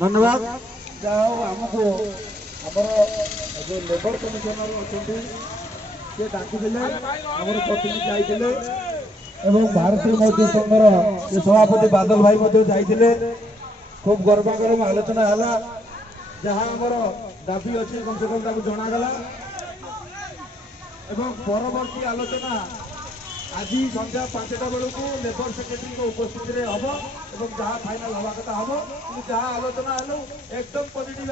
धन्यवाद आमको जो लेबर कमिशनर अच्छा सी डाकिले प्रतिनिधि जाते भारतीय मजदूर संघर सभापति बादल भाई जाते खूब गर्वागरम आलोचना है जहाँ आमर दाबी अच्छी कम से कम जनागला परवर्ती आलोचना आज संध्या 5टा बेलू लेबर सेक्रेटरी उपस्थित हम जहाँ फाइनाल हवा कथा हम जहाँ आलोचना हेलु एकदम पॉजिटिव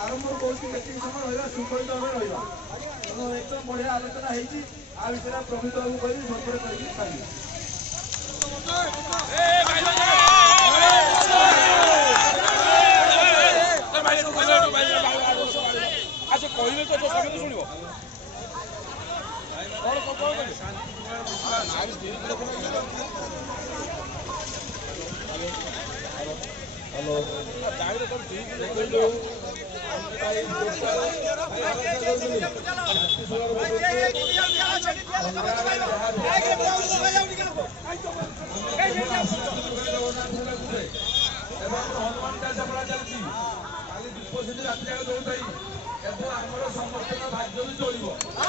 आरंभ कौन समय रहा सुखलित भाव रहा एकदम बढ़िया आलोचना होती प्रभुत बाबू कह संपर्क करके हनुमान